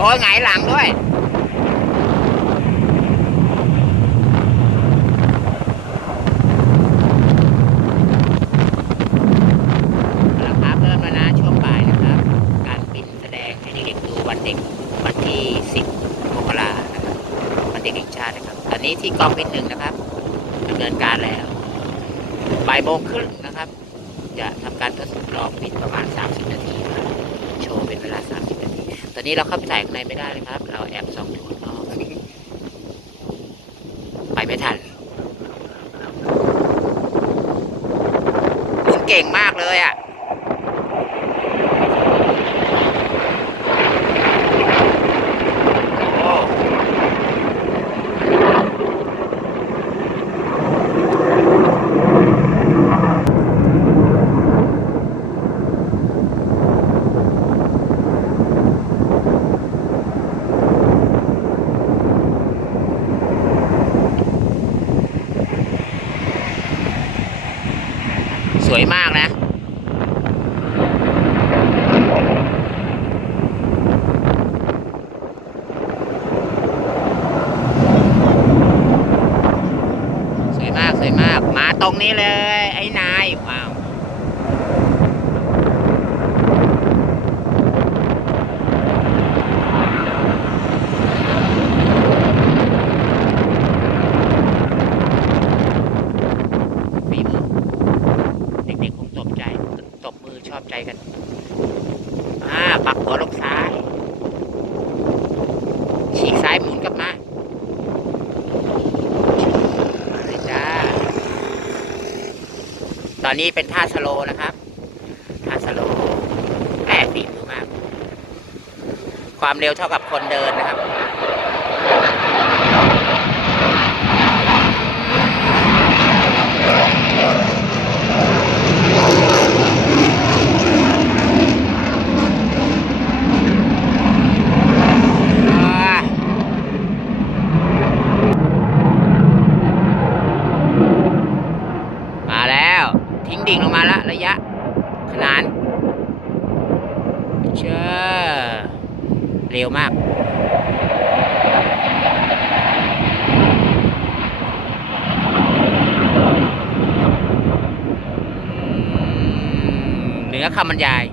โอ้ยหงายหลังด้วย นะครับเริ่มแล้วนะช่วงบ่ายนะครับ การบินแสดงให้เด็กๆดูวันเด็กวันที่ 10มกรานะครับวันเด็กแห่งชาตินะครับตอนนี้ที่กองบินหนึ่งนะครับดำเนินการแล้วบ่ายโมงครึ่งนะครับ จะทำการทดลองบินประมาณ 30 นาทีนะ อนนี้เราเข้าไปถ่ายข้างในไม่ได้เลยครับ เราแอบส่องอยู่ข้างนอกไปไม่ทันหมุนเก่งมากเลยอะ โอ้ สวยมากนะ สวยมากสวยมาก มาตรงนี้เลย ไอ้นาย ว้าว ฝีมือ เด็กๆคงตบใจ ตบมือ ชอบใจกัน อ่า ปักหัวลงซ้าย ฉีกซ้ายหมุนกลับมามาเลยจ้า ตอนนี้เป็นท่าสโลนะครับ ท่าสโลแหมฝีมือมาก ความเร็วเท่ากับคนเดินนะครับ อ่ามาแล้ว ทิ้ง ดิ่งลงมาละระยะ ขนานเชื่อเร็วมาก เหนือคำบรรยาย